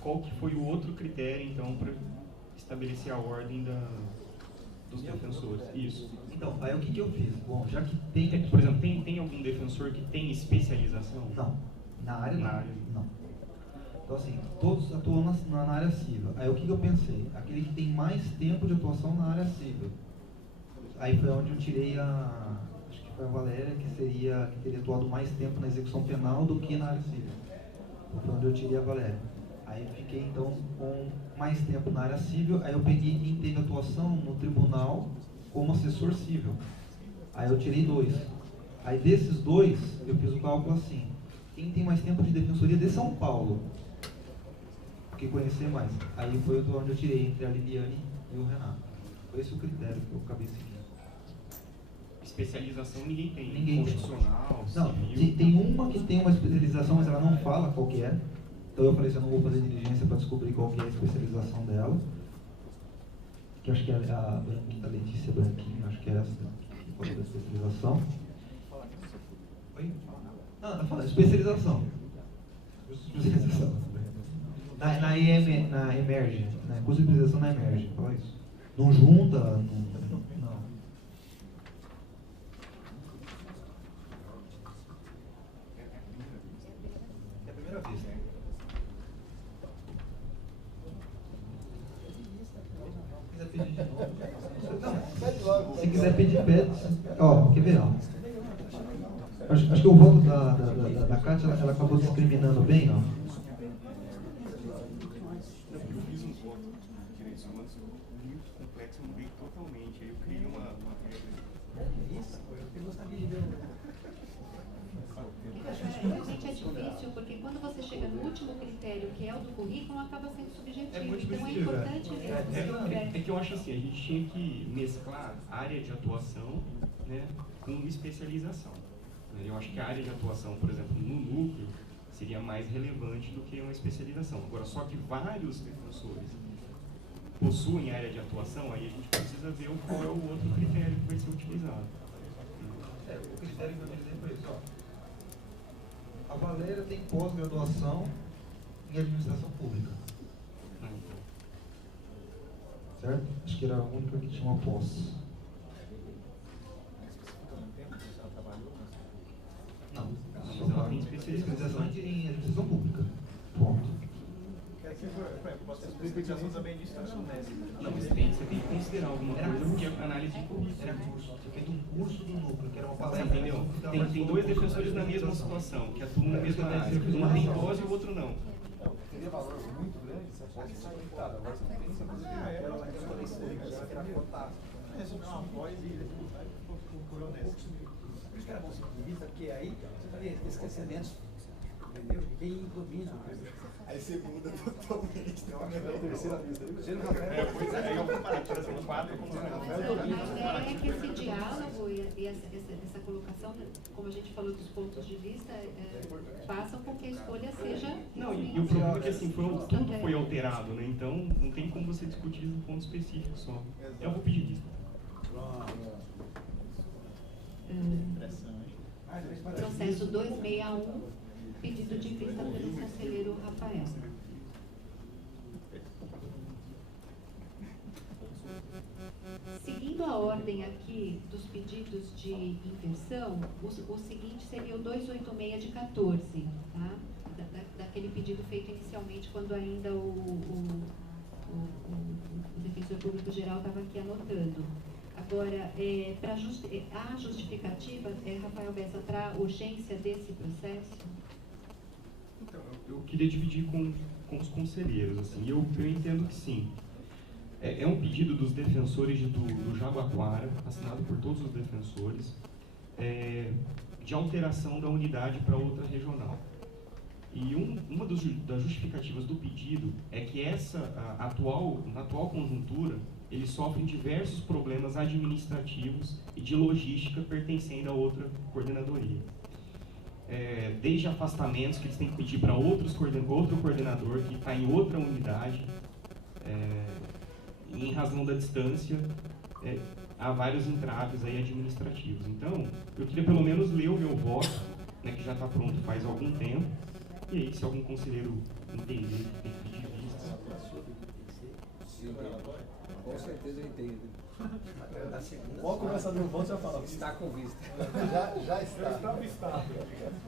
qual que foi o outro critério, então, para estabelecer a ordem dos defensores. Isso. Então, aí o que eu fiz? Bom, já que tem... Por exemplo, tem algum defensor que tem especialização? Não. Na área, Na área. não. Então, assim, todos atuam na área civil. Aí o que eu pensei? Aquele que tem mais tempo de atuação na área civil. Aí foi onde eu tirei acho que foi a Valéria, que teria atuado mais tempo na execução penal do que na área civil. Então, foi onde eu tirei a Valéria. Aí fiquei, então, com mais tempo na área civil. Aí eu peguei quem teve atuação no tribunal como assessor civil. Aí eu tirei 2. Aí desses 2, eu fiz o cálculo assim. Quem tem mais tempo de defensoria de São Paulo? Que conhecer mais. Aí foi onde eu tirei entre a Liliane e o Renato. Foi esse o critério que eu acabei seguindo. Especialização ninguém tem. Ninguém constitucional, não, civil. tem uma que tem uma especialização, mas ela não fala qual que é. Então eu falei assim, eu não vou fazer diligência para descobrir qual que é a especialização dela. Que eu acho que é a Letícia Branquinho, acho que é essa que falou da especialização. Oi? Não, ela fala especialização. Especialização. Na Emerge, né? Curso de especialização na Emerge, fala isso. Não junta, não. É a primeira vez, né? Se quiser pedir de novo. Não, se quiser pedir, pede. Ó, quer ver, ó. Acho que o voto da Kátia, ela acabou discriminando bem, ó. Realmente é difícil, porque quando você chega no último critério, que é o do currículo, acaba sendo subjetivo. É muito então subjetivo, é importante é que eu acho assim, a gente tinha que mesclar área de atuação, né, com especialização. Eu acho que a área de atuação, por exemplo, no núcleo, seria mais relevante do que uma especialização. Agora, só que vários defensores possuem área de atuação, aí a gente precisa ver qual é o outro critério que vai ser utilizado. O critério que eu dizia foi isso, ó. A Valéria tem pós-graduação em administração pública. Certo? Acho que era a única que tinha uma pós. Não, só tem especialização em administração pública. Ponto. Especialização também de instrução médica. Não, mas você tem que considerar alguma coisa, porque é análise de currículo. Era curso. Você fez um curso do núcleo, que era uma Você palestra. entendeu? Tem dois defensores na mesma situação, que atuam na mesma área. Um tem pós e o outro não. Teria valor muito grande se a pós fosse limitada. Agora você não tem essa coisa de ela virar cotada. Isso não é uma pós e procurou nessa. Por isso que era bom ser entrevista, porque aí você tá vendo esquecimentos, entendeu? Quem domina. Aí você muda totalmente. Tem uma terceira vez aí. Você não Rafael. Pois é, aí eu vou parar, por exemplo, 4 como A ideia é que esse diálogo e essa colocação, como a gente falou dos pontos de vista, façam com que a escolha seja... Não, e o problema é que assim, tudo foi alterado, né? Então não tem como você discutir um ponto específico só. Eu vou pedir lista. Processo 261, pedido de vista pelo conselheiro Rafael. Seguindo a ordem aqui dos pedidos de inversão, o seguinte seria o 286 de 14, tá? Daquele pedido feito inicialmente quando ainda o defensor público geral estava aqui anotando. Agora, a justificativa, Rafael Bessa, para a urgência desse processo? Então, eu queria dividir com os conselheiros, assim, eu entendo que sim. É um pedido dos defensores do Jabaquara, assinado por todos os defensores, de alteração da unidade para outra regional. E uma das justificativas do pedido é que na atual conjuntura, eles sofrem diversos problemas administrativos e de logística pertencendo a outra coordenadoria. Desde afastamentos que eles têm que pedir para outro coordenador que está em outra unidade, e em razão da distância, há vários entraves aí administrativos. Então, eu queria pelo menos ler o meu voto, né, que já está pronto faz algum tempo, e aí se algum conselheiro entender que tem que pedir certeza eu entendo. Da segunda. Logo começa a dar um bom, você vai falar. Está com vista. Já está avistado.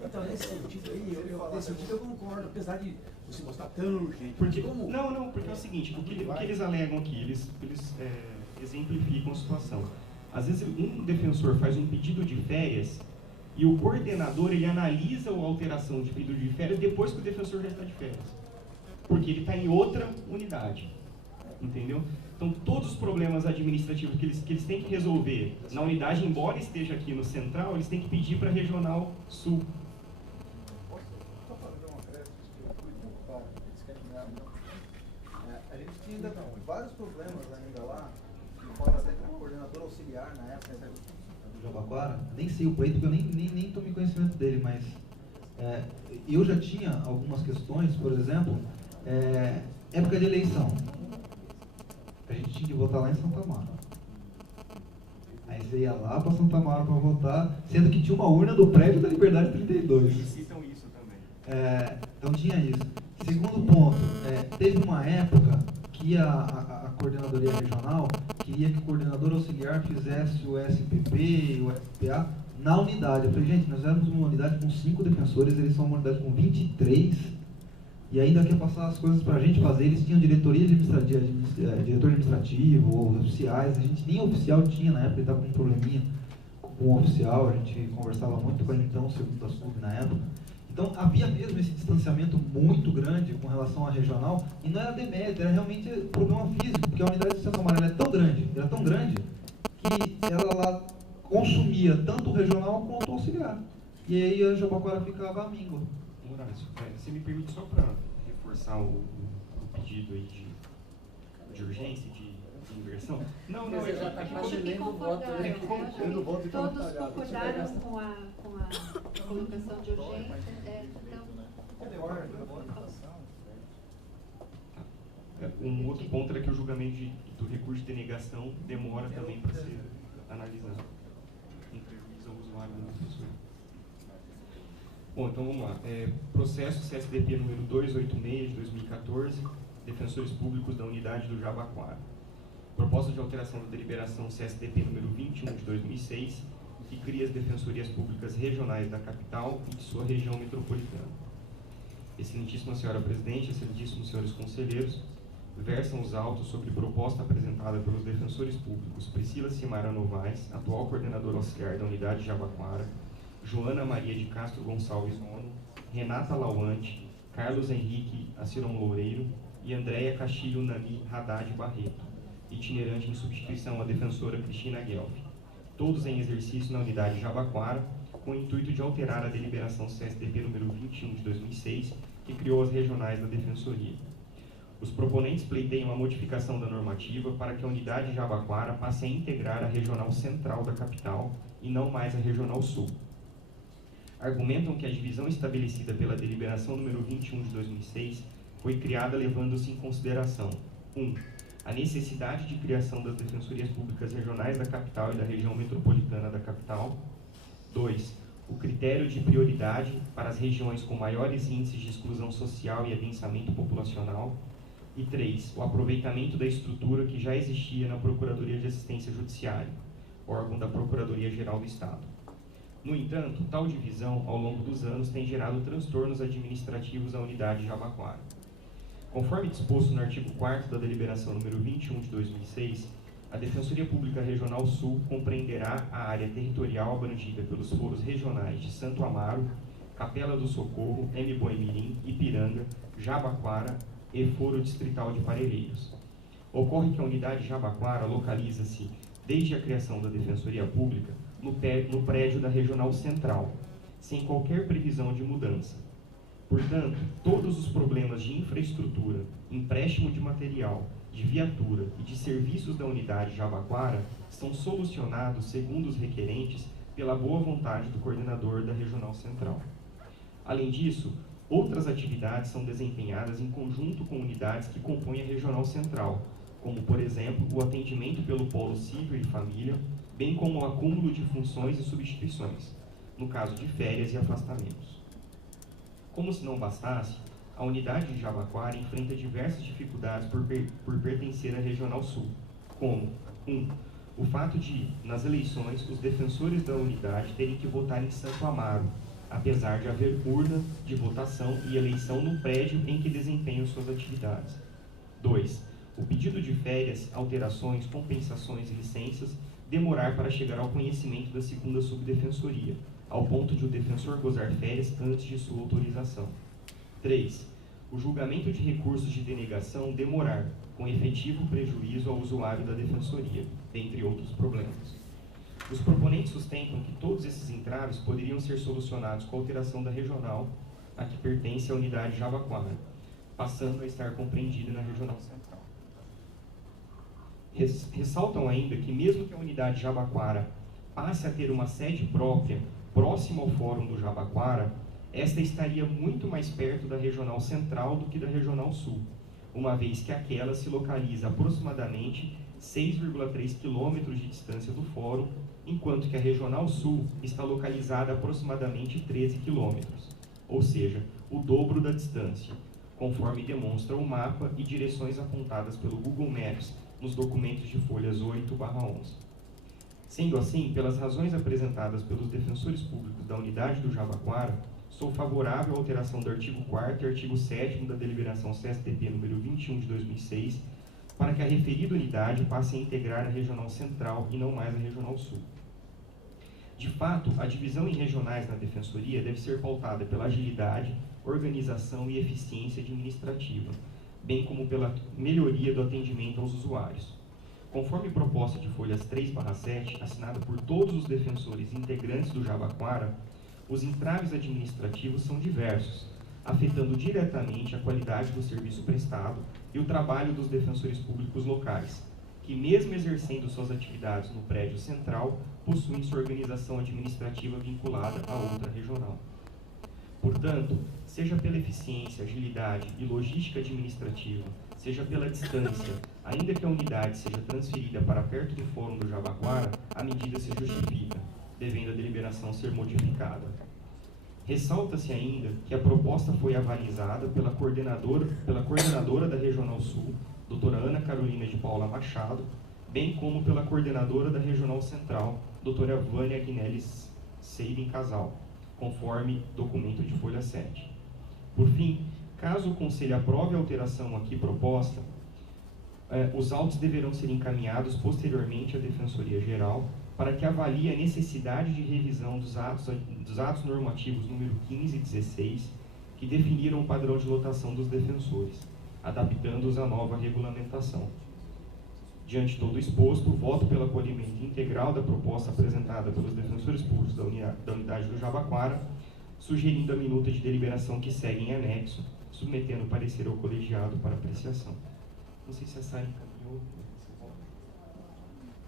Então, nesse sentido aí, nesse sentido eu concordo, apesar de você mostrar tão urgente. Porque, Como? não, porque é o seguinte, o que eles alegam aqui, eles exemplificam a situação. Às vezes um defensor faz um pedido de férias e o coordenador ele analisa a alteração de pedido de férias depois que o defensor já está de férias. Porque ele está em outra unidade. Entendeu? Então todos os problemas administrativos que eles têm que resolver na unidade, embora esteja aqui no central, eles têm que pedir para a regional sul. Só fazer uma crédito que eu fui preocupado, eles querem ganhar. A gente tinha ainda vários problemas ainda lá, que fala até que o coordenador auxiliar na época, do Jabaquara, nem sei o pleito, porque eu nem tomei conhecimento dele, mas eu já tinha algumas questões, por exemplo, época de eleição. A gente tinha que votar lá em Santa Amaro. Aí você ia lá para Santa Amaro para votar, sendo que tinha uma urna do prédio da Liberdade 32. Eles citam isso também. Então tinha isso. Segundo ponto, teve uma época que a coordenadoria regional queria que o coordenador auxiliar fizesse o SPP e o SPA na unidade. Eu falei, gente, nós éramos uma unidade com 5 defensores, eles são uma unidade com 23, e ainda quer passar as coisas para a gente fazer. Eles tinham diretoria administrativa, diretor administrativo, ou oficiais, a gente nem oficial tinha na época, ele estava com um probleminha com o oficial, a gente conversava muito com ele então, segundo das clube na época. Então havia mesmo esse distanciamento muito grande com relação à regional, e não era demérito, era realmente problema físico, porque a unidade de Santo Amaro era tão grande, que ela lá consumia tanto o regional quanto o auxiliar. E aí a Jabaquara ficava amíngua. Horácio, você me permite só para reforçar o pedido aí de urgência, de inversão? Não, Você já está Acho quase que lendo o voto, concordaram, né? eu acho lendo o voto que e tá todos detalhado. concordaram com a colocação de urgência. Um outro ponto era que o julgamento do recurso de denegação demora também para ser analisado. Em prejuízo ao usuário da defensor. Bom, então vamos lá. Processo CSDP número 286 de 2014, defensores públicos da unidade do Jabaquara. Proposta de alteração da deliberação CSDP número 21 de 2006, que cria as defensorias públicas regionais da capital e de sua região metropolitana. Excelentíssima senhora presidente, excelentíssimos senhores conselheiros, versam os autos sobre proposta apresentada pelos defensores públicos Priscila Cimara Novaes, atual coordenadora auxiliar da unidade Jabaquara, Joana Maria de Castro Gonçalves Mono, Renata Lauante, Carlos Henrique Aciron Loureiro e Andréia Castilho Nami Haddad Barreto, itinerante em substituição à defensora Cristina Guelph, todos em exercício na unidade Jabaquara, com o intuito de alterar a deliberação CSDP número 21 de 2006, que criou as regionais da defensoria. Os proponentes pleiteiam a modificação da normativa para que a unidade Jabaquara passe a integrar a regional central da capital e não mais a regional sul. Argumentam que a divisão estabelecida pela deliberação número 21 de 2006 foi criada levando-se em consideração 1. A necessidade de criação das defensorias públicas regionais da capital e da região metropolitana da capital. 2. O critério de prioridade para as regiões com maiores índices de exclusão social e adensamento populacional. E 3. O aproveitamento da estrutura que já existia na Procuradoria de Assistência Judiciária, órgão da Procuradoria-Geral do Estado. No entanto, tal divisão, ao longo dos anos, tem gerado transtornos administrativos à unidade Jabaquara. Conforme disposto no artigo 4º da deliberação número 21 de 2006, a Defensoria Pública Regional Sul compreenderá a área territorial abrangida pelos foros regionais de Santo Amaro, Capela do Socorro, Mboimirim, Ipiranga, Jabaquara e Foro Distrital de Parelheiros. Ocorre que a unidade Jabaquara localiza-se, desde a criação da Defensoria Pública, no prédio da Regional Central, sem qualquer previsão de mudança. Portanto, todos os problemas de infraestrutura, empréstimo de material, de viatura e de serviços da unidade Jabaquara são solucionados, segundo os requerentes, pela boa vontade do coordenador da Regional Central. Além disso, outras atividades são desempenhadas em conjunto com unidades que compõem a Regional Central, como, por exemplo, o atendimento pelo Polo Civil e Família, bem como o acúmulo de funções e substituições, no caso de férias e afastamentos. Como se não bastasse, a unidade de Jabaquara enfrenta diversas dificuldades por pertencer à Regional Sul, como 1. O fato de, nas eleições, os defensores da unidade terem que votar em Santo Amaro, apesar de haver urna de votação e eleição no prédio em que desempenham suas atividades. 2. O pedido de férias, alterações, compensações e licenças demorar para chegar ao conhecimento da segunda subdefensoria, ao ponto de o defensor gozar férias antes de sua autorização. 3. O julgamento de recursos de denegação demorar, com efetivo prejuízo ao usuário da defensoria, dentre outros problemas. Os proponentes sustentam que todos esses entraves poderiam ser solucionados com a alteração da regional a que pertence a unidade Jabaquara, passando a estar compreendida na regional central. Ressaltam ainda que mesmo que a unidade Jabaquara passe a ter uma sede própria, próxima ao Fórum do Jabaquara, esta estaria muito mais perto da regional central do que da regional sul, uma vez que aquela se localiza aproximadamente 6,3 km de distância do Fórum, enquanto que a regional sul está localizada a aproximadamente 13 km, ou seja, o dobro da distância, conforme demonstra o mapa e direções apontadas pelo Google Maps nos documentos de folhas 8/11. Sendo assim, pelas razões apresentadas pelos defensores públicos da unidade do Jabaquara, sou favorável à alteração do artigo 4º e artigo 7º da deliberação CSTP número 21 de 2006, para que a referida unidade passe a integrar a Regional Central e não mais a Regional Sul. De fato, a divisão em regionais na Defensoria deve ser pautada pela agilidade, organização e eficiência administrativa, bem como pela melhoria do atendimento aos usuários. Conforme proposta de folhas 3/7, assinada por todos os defensores integrantes do Jabaquara, os entraves administrativos são diversos, afetando diretamente a qualidade do serviço prestado e o trabalho dos defensores públicos locais, que mesmo exercendo suas atividades no prédio central, possuem sua organização administrativa vinculada a outra regional. Portanto, seja pela eficiência, agilidade e logística administrativa, seja pela distância, ainda que a unidade seja transferida para perto do Fórum do Jabaquara, a medida se justifica, devendo a deliberação ser modificada. Ressalta-se ainda que a proposta foi avalizada pela coordenadora da Regional Sul, doutora Ana Carolina de Paula Machado, bem como pela coordenadora da Regional Central, doutora Vânia Agnelli Seiden Casal, conforme documento de folha 7. Por fim, caso o Conselho aprove a alteração aqui proposta, os autos deverão ser encaminhados posteriormente à Defensoria Geral para que avalie a necessidade de revisão dos atos normativos número 15 e 16, que definiram o padrão de lotação dos defensores, adaptando-os à nova regulamentação. Diante de todo o exposto, voto pelo acolhimento integral da proposta apresentada pelos defensores públicos da unidade do Jabaquara, sugerindo a minuta de deliberação que segue em anexo, submetendo o parecer ao colegiado para apreciação. Não sei se a Sara encaminhou esse voto.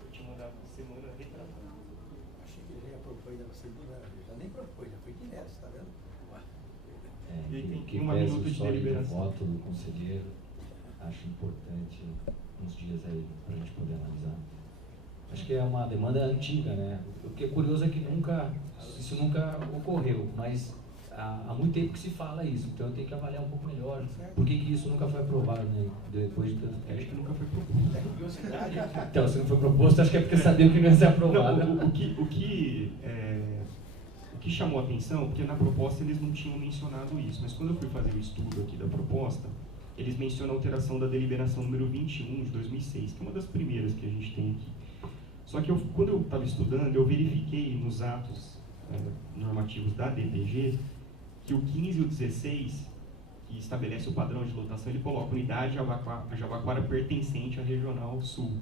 Eu tinha mandado semana retrasada. Achei que ele ia propor ainda na segunda, já nem propôs, já foi direto, tá vendo? Tem uma minuta de deliberação. O voto do conselheiro, acho importante uns dias aí para a gente poder analisar. Acho que é uma demanda antiga, né? O que é curioso é que isso nunca ocorreu, mas há muito tempo que se fala isso, então eu tenho que avaliar um pouco melhor por que isso nunca foi aprovado, né? Depois de tanto tempo. Acho que nunca foi proposto. É curiosidade. Então, se não foi proposto, acho que é porque sabia que não ia ser aprovado. Não, o que chamou a atenção, porque na proposta eles não tinham mencionado isso, mas quando eu fui fazer o estudo aqui da proposta, eles mencionam a alteração da deliberação número 21 de 2006, que é uma das primeiras que a gente tem aqui. Só que quando eu estava estudando, eu verifiquei nos atos normativos da DPG que o 15 e o 16, que estabelece o padrão de lotação, ele coloca unidade Jabaquara pertencente à Regional Sul.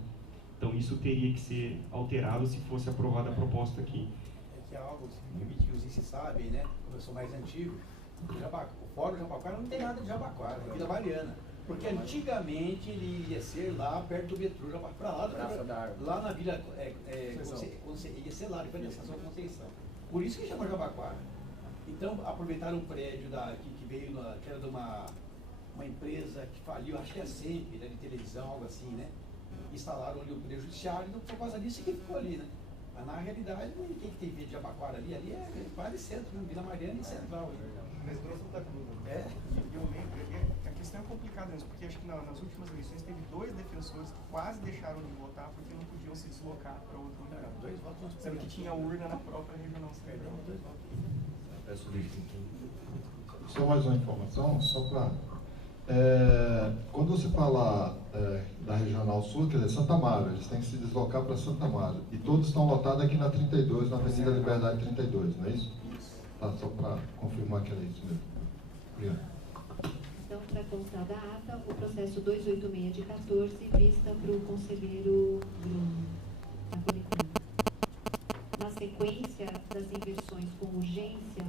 Então isso teria que ser alterado se fosse aprovada a proposta aqui. É que é algo que os ICE sabem, né? Como eu sou mais antigo, o Fórum do Jabaquara não tem nada de Jabaquara, é Vila Mariana. Porque antigamente ele ia ser lá perto do metrô, para lá na Vila, ia ser lá, depois da Estação Conceição. Por isso que chama Jabaquara. Então, aproveitaram um prédio que veio, que era de uma empresa que faliu, acho que é a SEMP, né, de televisão, algo assim, né? Instalaram ali o poder judiciário, então por causa disso que ficou ali, né? Mas na realidade, quem que tem via de Jabaquara ali é quase centro, né? Vila Mariana e Central. Mas grosso da Cruz. É? E eu lembro, questão é complicada mesmo, porque acho que nas últimas eleições teve 2 defensores que quase deixaram de votar porque não podiam se deslocar para outro lugar. 2 votos. Sendo que tinha urna na própria regional central. Peço desculpa. Só mais uma informação, só para... quando você fala da Regional Sul, quer dizer, Santa Amaro, eles têm que se deslocar para Santa Amaro. E todos estão lotados aqui na 32, na Avenida Liberdade 32, não é isso? Tá, só para confirmar que era isso mesmo. Obrigado. Então, para constar da ata, o processo 286 de 14 vista para o conselheiro Bruno Napolitano. Na sequência das inversões com urgência,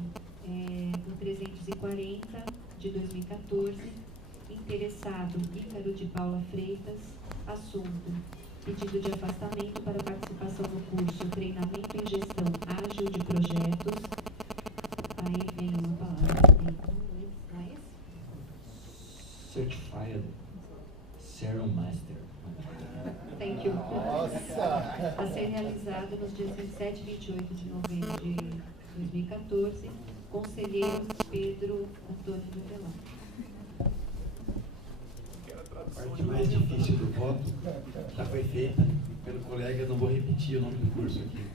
o 340 de 2014, interessado Ícaro de Paula Freitas, assunto: pedido de afastamento para participação no curso Treinamento em Gestão Ágil de Projetos. Aí vem uma palavra em inglês, não é esse? Certified Serum Master. Thank you. Nossa! A ser realizado nos dias 27 e 28 de novembro de 2014, conselheiro Pedro Antônio Duvelão. A parte mais difícil do voto já foi feita pelo colega, eu não vou repetir o nome do curso aqui.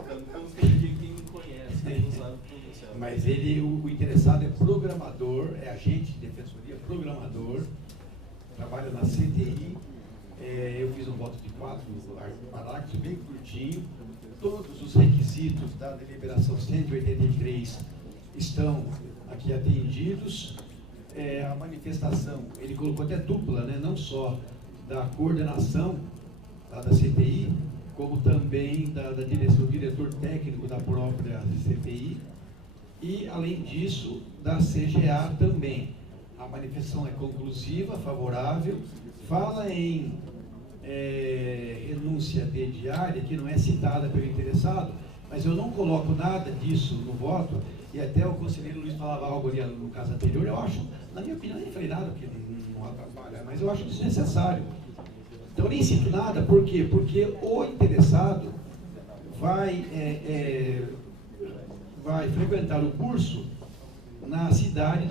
Então tem quem não conhece, quem não sabe pronunciar. Mas ele, o interessado é programador, é agente de defensoria, programador, trabalha na CTI. Eu fiz um voto de 4 parágrafos, bem curtinho. Todos os requisitos da deliberação 183 estão aqui atendidos. A manifestação, ele colocou até dupla, né? Não só da coordenação da CTI, como também da direção, do diretor técnico da própria CTI, e, além disso, da CGA também. A manifestação é conclusiva, favorável, fala em renúncia de diária, que não é citada pelo interessado, mas eu não coloco nada disso no voto, e até o conselheiro Luiz falava algo ali no caso anterior, eu acho, na minha opinião, nem falei nada, porque não atrapalha, mas eu acho desnecessário. Então, eu nem cito nada, por quê? Porque o interessado vai frequentar o curso na cidade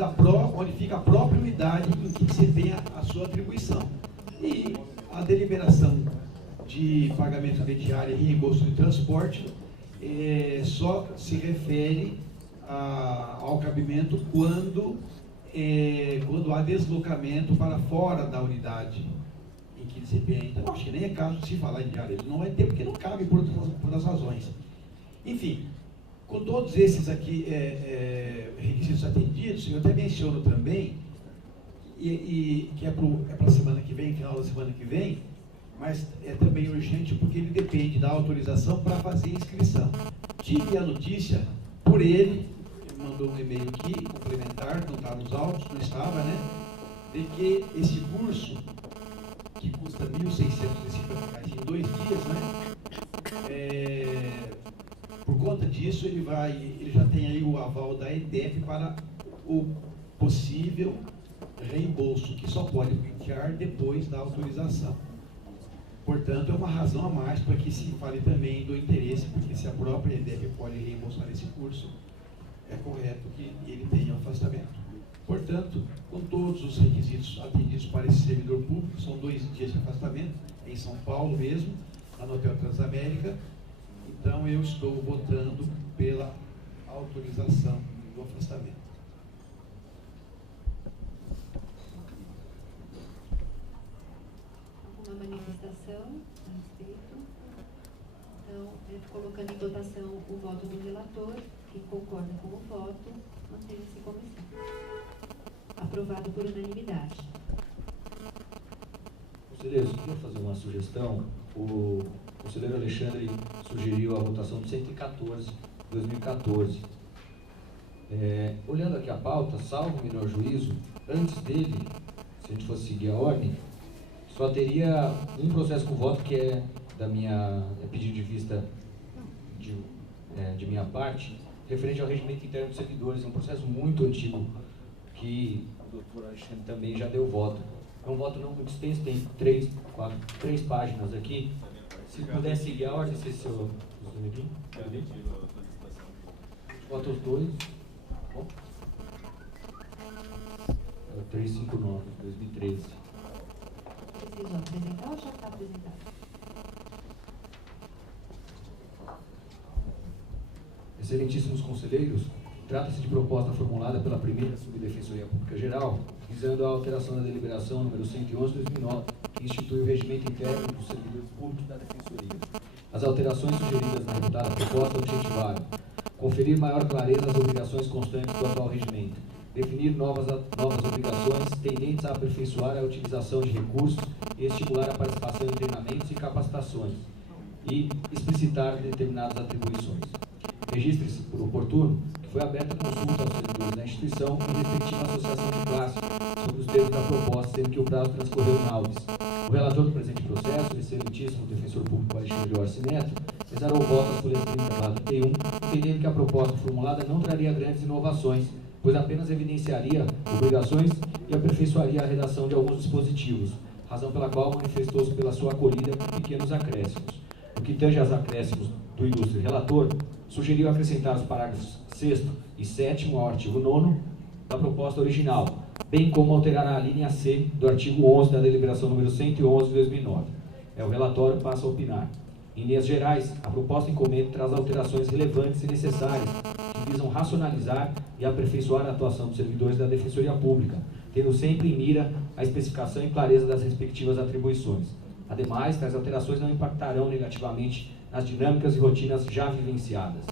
onde fica a própria unidade em que desempenha a sua atribuição. E a deliberação de pagamento de diária e reembolso de transporte só se refere ao cabimento quando há deslocamento para fora da unidade em que desempenha. Então, acho que nem é caso de se falar em diária. Não vai ter, porque não cabe por outras razões. Enfim, com todos esses aqui requisitos atendidos, eu até menciono também, que é para a semana que vem, final da semana que vem, mas é também urgente porque ele depende da autorização para fazer inscrição. Tive a notícia por ele mandou um e-mail aqui, complementar, não está nos autos, não estava, né? De que esse curso, que custa R$ 1.650 em 2 dias, né? Por conta disso, ele já tem aí o aval da EDEP para o possível reembolso, que só pode pleitear depois da autorização. Portanto, é uma razão a mais para que se fale também do interesse, porque se a própria EDEP pode reembolsar esse curso, é correto que ele tenha afastamento. Portanto, com todos os requisitos atendidos para esse servidor público, são 2 dias de afastamento, em São Paulo mesmo, lá no Hotel Transamérica. Então, eu estou votando pela autorização do afastamento. Alguma manifestação a respeito? Então, colocando em votação o voto do relator, quem concorda com o voto, mantém-se como está. Aprovado por unanimidade. Conselheiros, eu queria fazer uma sugestão. O conselheiro Alexandre sugeriu a votação de 114 de 2014. Olhando aqui a pauta, salvo o melhor juízo, antes dele, se a gente fosse seguir a ordem, só teria um processo com voto que é pedido de vista de minha parte, referente ao regimento interno dos servidores. É um processo muito antigo que o doutor Alexandre também já deu voto. É um voto não muito extenso, tem 3 páginas aqui. Se puder seguir a ordem, se seu aqui. Vota os 2. Bom. 359, 2013. Preciso apresentar ou já está apresentado? Excelentíssimos conselheiros, trata-se de proposta formulada pela primeira Subdefensoria Pública Geral, visando a alteração da deliberação número 111/2009, que institui o regimento interno dos servidores públicos da Defensoria. As alterações sugeridas na reputada proposta objetivaram conferir maior clareza às obrigações constantes do atual regimento, definir novas obrigações tendentes a aperfeiçoar a utilização de recursos e estimular a participação em treinamentos e capacitações, e explicitar determinadas atribuições. Registre-se, por oportuno, que foi aberta consulta aos servidores da instituição e respectiva associação de classe sobre os termos da proposta, sendo que o prazo transcorreu em audes. O relator do presente processo, o excelentíssimo defensor público Alexandre Orsi Neto, exarou o voto às folhas 30/31, entendendo que a proposta formulada não traria grandes inovações, pois apenas evidenciaria obrigações e aperfeiçoaria a redação de alguns dispositivos, razão pela qual manifestou-se pela sua acolhida pequenos acréscimos. No que tange aos acréscimos do ilustre relator, sugeriu acrescentar os parágrafos 6º e 7º ao artigo 9º da proposta original, bem como alterar a linha C do artigo 11 da deliberação número 111 de 2009. O relatório passa a opinar. Em linhas gerais, a proposta em comento traz alterações relevantes e necessárias que visam racionalizar e aperfeiçoar a atuação dos servidores da Defensoria Pública, tendo sempre em mira a especificação e clareza das respectivas atribuições. Ademais, tais alterações não impactarão negativamente nas dinâmicas e rotinas já vivenciadas.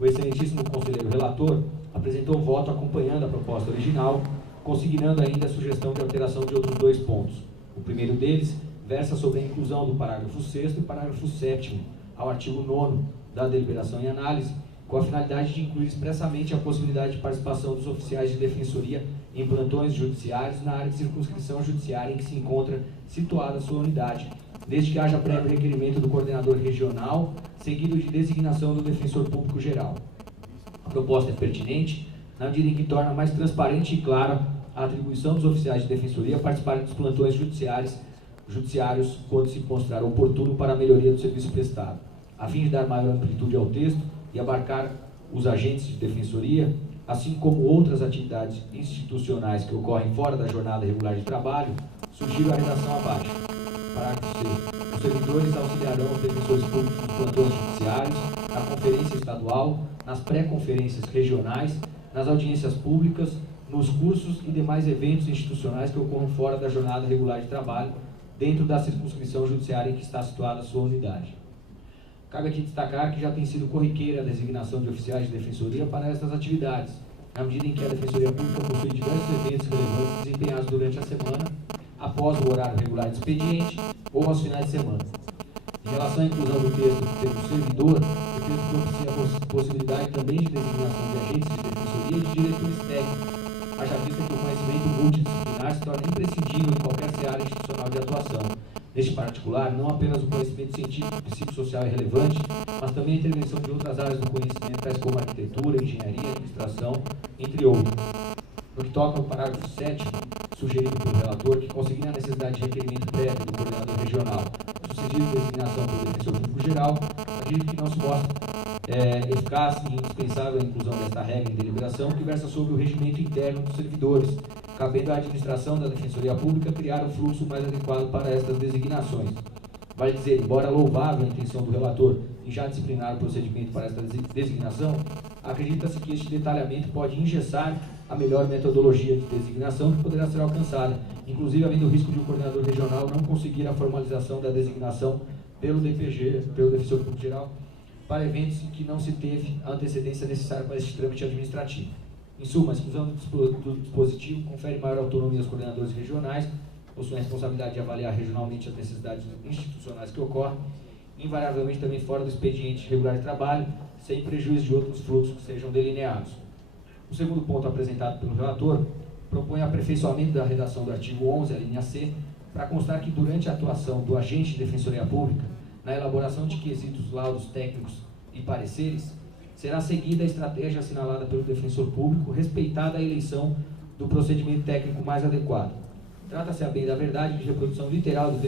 O excelentíssimo conselheiro relator apresentou o voto acompanhando a proposta original, consignando ainda a sugestão de alteração de outros 2 pontos. O primeiro deles versa sobre a inclusão do parágrafo 6º e parágrafo 7º ao artigo 9º da deliberação em análise, com a finalidade de incluir expressamente a possibilidade de participação dos oficiais de defensoria em plantões judiciários na área de circunscrição judiciária em que se encontra situada a sua unidade, desde que haja prévio requerimento do coordenador regional, seguido de designação do defensor público geral. A proposta é pertinente, na medida em que torna mais transparente e clara a atribuição dos oficiais de defensoria a participarem dos plantões judiciários quando se mostrar oportuno para a melhoria do serviço prestado. A fim de dar maior amplitude ao texto e abarcar os agentes de defensoria, assim como outras atividades institucionais que ocorrem fora da jornada regular de trabalho, sugiro a redação abaixo. Parágrafo 6º. Os servidores auxiliarão os defensores públicos nos plantões judiciários, na conferência estadual, nas pré-conferências regionais, nas audiências públicas, nos cursos e demais eventos institucionais que ocorram fora da jornada regular de trabalho, dentro da circunscrição judiciária em que está situada a sua unidade. Cabe aqui destacar que já tem sido corriqueira a designação de oficiais de defensoria para estas atividades, na medida em que a Defensoria Pública possui diversos eventos relevantes desempenhados durante a semana, após o horário regular de expediente ou aos finais de semana. Em relação à inclusão do texto do termo servidor, o texto propicia a possibilidade também de designação de agentes de defensoria e de diretores técnicos, haja vista que o conhecimento multidisciplinar se torna imprescindível em qualquer seara institucional de atuação. Neste particular, não apenas o conhecimento científico, psicossocial é relevante, mas também a intervenção de outras áreas do conhecimento, tais como arquitetura, engenharia, administração, entre outros. No que toca ao parágrafo 7º, sugerido pelo relator, que consigna a necessidade de requerimento prévio do coordenador regional, sucedido de designação pelo defensor público geral, acredito que não se mostra eficaz e indispensável a inclusão desta regra em deliberação, que versa sobre o regimento interno dos servidores, cabendo à administração da Defensoria Pública criar um fluxo mais adequado para estas designações. Vale dizer, embora louvável a intenção do relator em já disciplinar o procedimento para esta designação, acredita-se que este detalhamento pode engessar a melhor metodologia de designação que poderá ser alcançada, inclusive havendo o risco de o coordenador regional não conseguir a formalização da designação pelo DPG, pelo Defensor Público Geral, para eventos em que não se teve a antecedência necessária para este trâmite administrativo. Em suma, a exclusão do dispositivo confere maior autonomia aos coordenadores regionais, possuem a responsabilidade de avaliar regionalmente as necessidades institucionais que ocorrem, invariavelmente também fora do expediente regular de trabalho, sem prejuízo de outros fluxos que sejam delineados. O segundo ponto apresentado pelo relator propõe aperfeiçoamento da redação do artigo 11, a linha C, para constar que durante a atuação do agente de defensoria pública, na elaboração de quesitos, laudos técnicos e pareceres, será seguida a estratégia assinalada pelo defensor público, respeitada a eleição do procedimento técnico mais adequado. Trata-se, a bem da verdade, de reprodução literal do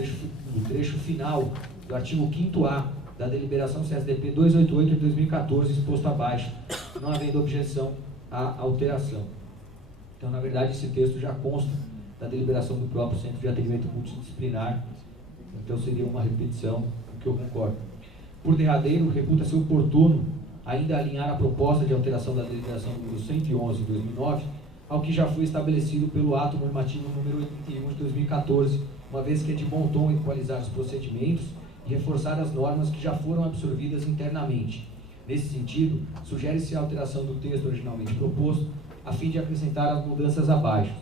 trecho final do artigo 5º-A da deliberação CSDP 288 de 2014, exposto abaixo, não havendo objeção à alteração. Então, na verdade, esse texto já consta da deliberação do próprio Centro de Atendimento Multidisciplinar, então seria uma repetição, o que eu concordo. Por derradeiro, reputa-se oportuno ainda alinhar a proposta de alteração da deliberação número 111 de 2009 ao que já foi estabelecido pelo ato normativo número 81 de 2014, uma vez que é de bom tom equalizar os procedimentos e reforçar as normas que já foram absorvidas internamente. Nesse sentido, sugere-se a alteração do texto originalmente proposto, a fim de acrescentar as mudanças abaixo.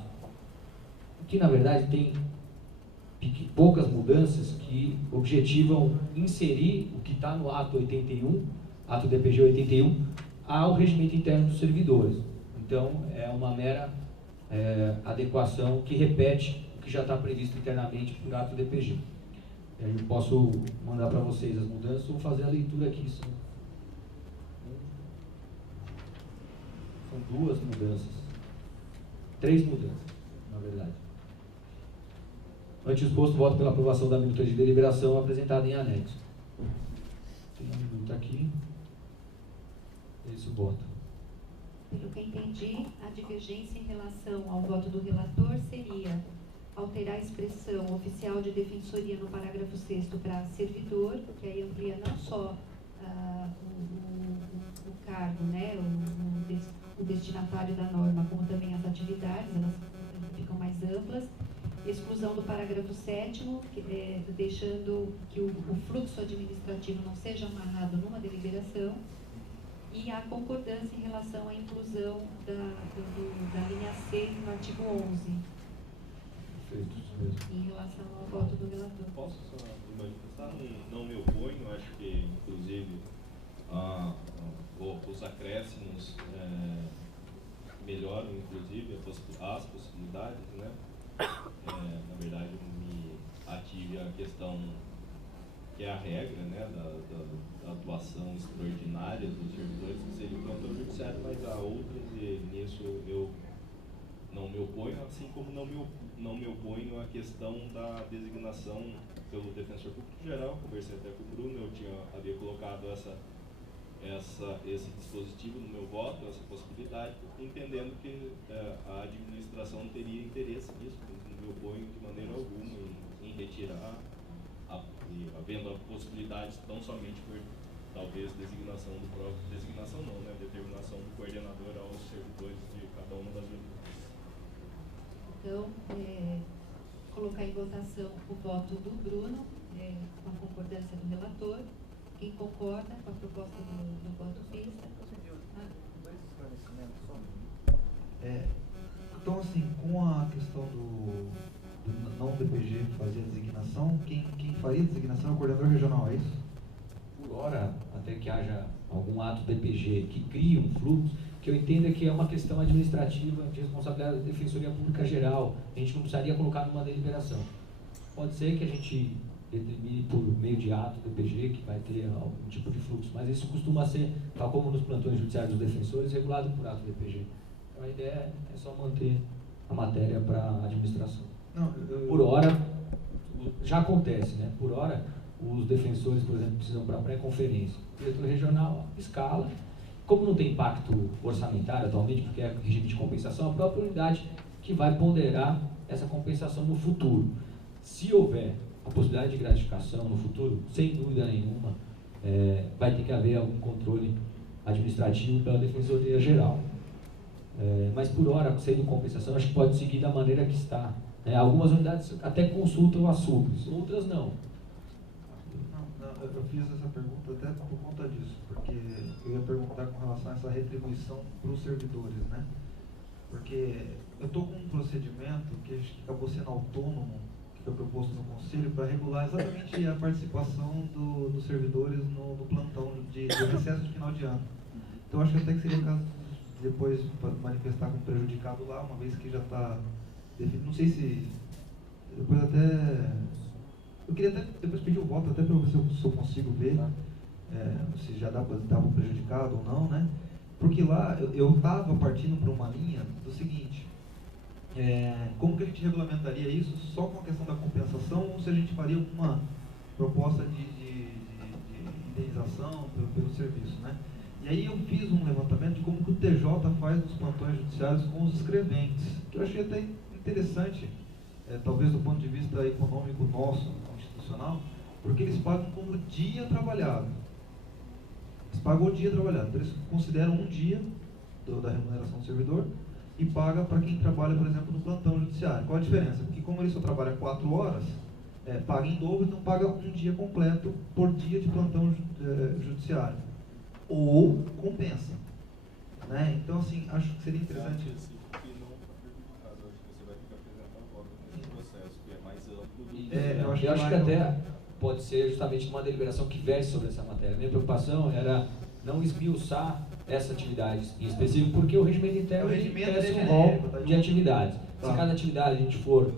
Que, na verdade, tem poucas mudanças que objetivam inserir o que está no ato 81, ato DPG 81, ao regimento interno dos servidores. Então, é uma mera adequação que repete o que já está previsto internamente por ato DPG. Eu posso mandar para vocês as mudanças ou fazer a leitura aqui. São duas mudanças. 3 mudanças, na verdade. Antes exposto, voto pela aprovação da minuta de deliberação apresentada em anexo. Tem a minuta aqui. Esse o voto. Pelo que entendi, a divergência em relação ao voto do relator seria alterar a expressão oficial de defensoria no parágrafo 6º para servidor, que aí amplia não só o cargo, né, o destinatário da norma, como também as atividades, elas ficam mais amplas. Exclusão do parágrafo 7º, deixando que o fluxo administrativo não seja amarrado numa deliberação, e a concordância em relação à inclusão da linha 6 no artigo 11, em relação ao voto do relator. Posso só manifestar? Não me oponho, acho que, inclusive, os acréscimos melhoram, inclusive, as possibilidades, né? Na verdade, me ative a questão que é a regra, né, da atuação extraordinária dos servidores, que seria o plantão judiciário, mas há outras, e nisso eu não me oponho, assim como não me oponho à questão da designação pelo defensor público geral. Conversei até com o Bruno, havia colocado esse dispositivo no meu voto, essa possibilidade, entendendo que a administração não teria interesse nisso, não me oponho de maneira alguma em retirar, havendo a possibilidade tão somente por talvez designação não, né, determinação do coordenador aos servidores de cada uma das unidades. Então, colocar em votação o voto do Bruno, com a concordância do relator. Quem concorda com a proposta do voto vista? Dois esclarecimentos só. Então, assim, com a questão do não DPG fazer a designação, quem faria a designação é o coordenador regional, é isso? Por hora, até que haja algum ato DPG que crie um fluxo, que eu entendo que é uma questão administrativa de responsabilidade da Defensoria Pública Geral, a gente não precisaria colocar numa deliberação. Pode ser que a gente determine por meio de ato DPG que vai ter algum tipo de fluxo, mas isso costuma ser, tal como nos plantões judiciários dos defensores, regulado por ato DPG. Então a ideia é só manter a matéria para a administração. Por hora, já acontece, né? Por hora, os defensores, por exemplo, precisam para pré-conferência. O diretor regional escala. Como não tem impacto orçamentário atualmente, porque é regime de compensação, a própria unidade que vai ponderar essa compensação no futuro. Se houver a possibilidade de gratificação no futuro, sem dúvida nenhuma, vai ter que haver algum controle administrativo pela Defensoria Geral. Mas por hora, sendo compensação, acho que pode seguir da maneira que está. Algumas unidades até consultam as SUBs, outras não. Eu fiz essa pergunta até por conta disso, porque eu ia perguntar com relação a essa retribuição para os servidores, né? Porque eu estou com um procedimento que acho que acabou sendo autônomo, que foi proposto no Conselho, para regular exatamente a participação dos servidores no plantão de recesso de final de ano. Então acho que até que seria o caso de depois manifestar como prejudicado lá, uma vez que já está definido. Não sei se depois até... Eu queria até depois pedir o voto, até para ver se eu consigo ver se já dá para dar um prejudicado ou não, né? Porque lá eu estava partindo para uma linha do seguinte, como que a gente regulamentaria isso só com a questão da compensação, ou se a gente faria uma proposta de indenização pelo serviço, né? E aí eu fiz um levantamento de como que o TJ faz nos plantões judiciários com os escreventes, que eu achei até interessante, talvez do ponto de vista econômico nosso, institucional, porque eles pagam como dia trabalhado. Eles pagam o dia trabalhado, então eles consideram um dia da remuneração do servidor e paga para quem trabalha, por exemplo, no plantão judiciário. Qual a diferença? Porque como ele só trabalha 4 horas, paga em dobro, então paga um dia completo por dia de plantão judiciário. Ou compensa. Né? Então, assim, acho que seria interessante. Eu acho que até pode ser justamente uma deliberação que verse sobre essa matéria. Minha preocupação era não esmiuçar essa atividade em específico, porque o regimento interno oferece um rol de atividades. Se cada atividade a gente for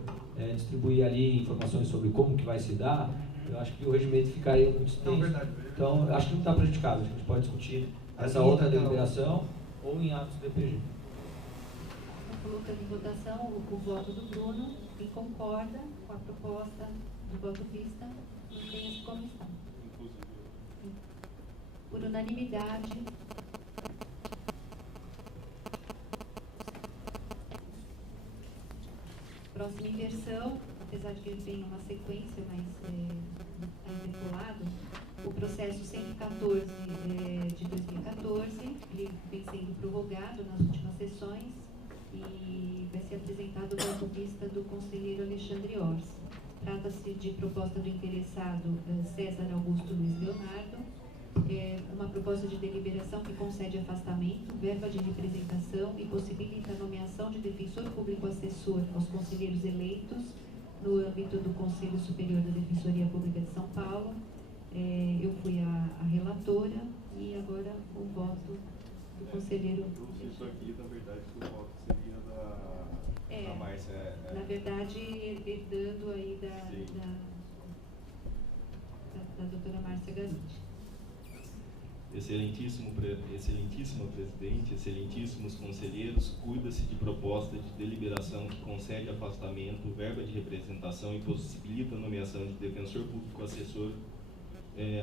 distribuir ali informações sobre como que vai se dar, eu acho que o regimento ficaria muito extenso. Então, acho que não está prejudicado. Acho que a gente pode discutir essa outra deliberação ou em atos do DPG. Colocando em votação o voto do Bruno, quem concorda com a proposta do voto vista, mantém-se como está. Por unanimidade. Próxima inversão, apesar de que ele tenha uma sequência, mas está interpolado, o processo 114 de 2014, ele vem sendo prorrogado nas últimas sessões e vai ser apresentado o voto vista do conselheiro Alexandre Orsi. Trata-se de proposta do interessado César Augusto Luiz Leonardo, uma proposta de deliberação que concede afastamento, verba de representação e possibilita a nomeação de defensor público assessor aos conselheiros eleitos no âmbito do Conselho Superior da Defensoria Pública de São Paulo. Eu fui a relatora e agora o voto do conselheiro. Isso aqui, na verdade, o voto seria da Márcia. Na verdade, herdando aí da doutora Márcia Garuti. Excelentíssimo presidente, excelentíssimos conselheiros, cuida-se de proposta de deliberação que concede afastamento, verba de representação e possibilita a nomeação de defensor público assessor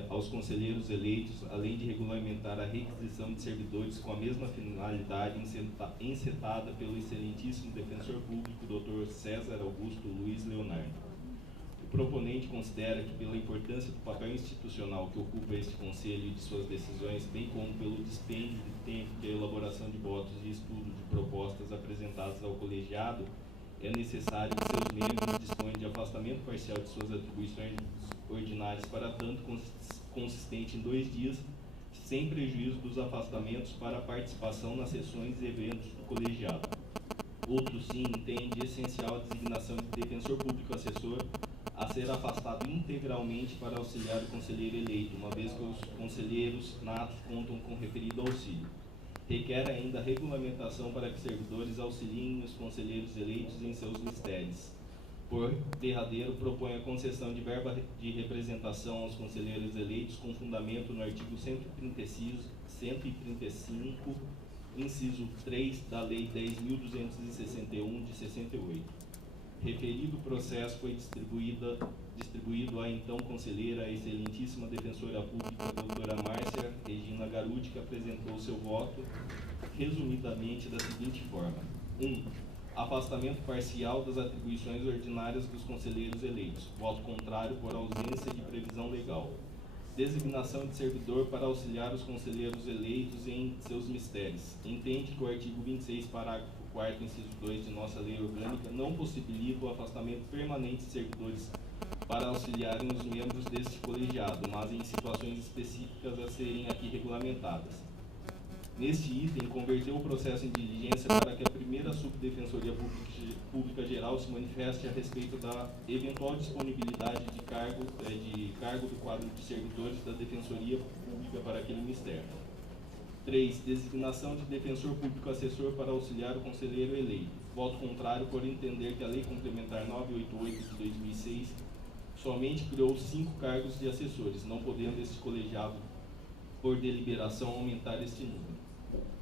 aos conselheiros eleitos, além de regulamentar a requisição de servidores com a mesma finalidade encetada pelo excelentíssimo defensor público, Dr. César Augusto Luiz Leonardo. O proponente considera que, pela importância do papel institucional que ocupa este Conselho e de suas decisões, bem como pelo dispêndio de tempo que a elaboração de votos e estudo de propostas apresentadas ao colegiado, é necessário que seus membros disponham de afastamento parcial de suas atribuições ordinárias para tanto consistente em 2 dias, sem prejuízo dos afastamentos para participação nas sessões e eventos do colegiado. Outro sim entende essencial a designação de defensor público assessor a ser afastado integralmente para auxiliar o conselheiro eleito, uma vez que os conselheiros natos contam com referido auxílio. Requer ainda a regulamentação para que servidores auxiliem os conselheiros eleitos em seus mistérios. Por derradeiro, propõe a concessão de verba de representação aos conselheiros eleitos com fundamento no artigo 135, inciso 3 da Lei 10.261 de 68. Referido processo foi distribuído à então conselheira, a excelentíssima defensora pública, doutora Márcia Regina Garuti, que apresentou seu voto resumidamente da seguinte forma: 1. Afastamento parcial das atribuições ordinárias dos conselheiros eleitos. Voto contrário por ausência de previsão legal. Designação de servidor para auxiliar os conselheiros eleitos em seus mistérios. Entende que o artigo 26, parágrafo 4º, inciso 2 de nossa lei orgânica não possibilita o afastamento permanente de servidores para auxiliarem os membros deste colegiado, mas em situações específicas a serem aqui regulamentadas. Neste item, converteu o processo em diligência para que a primeira Subdefensoria Pública Geral se manifeste a respeito da eventual disponibilidade de cargo do quadro de servidores da Defensoria Pública para aquele ministério. 3. Designação de defensor público assessor para auxiliar o conselheiro eleito. Voto contrário por entender que a Lei Complementar 988 de 2006 somente criou 5 cargos de assessores, não podendo este colegiado, por deliberação, aumentar este número.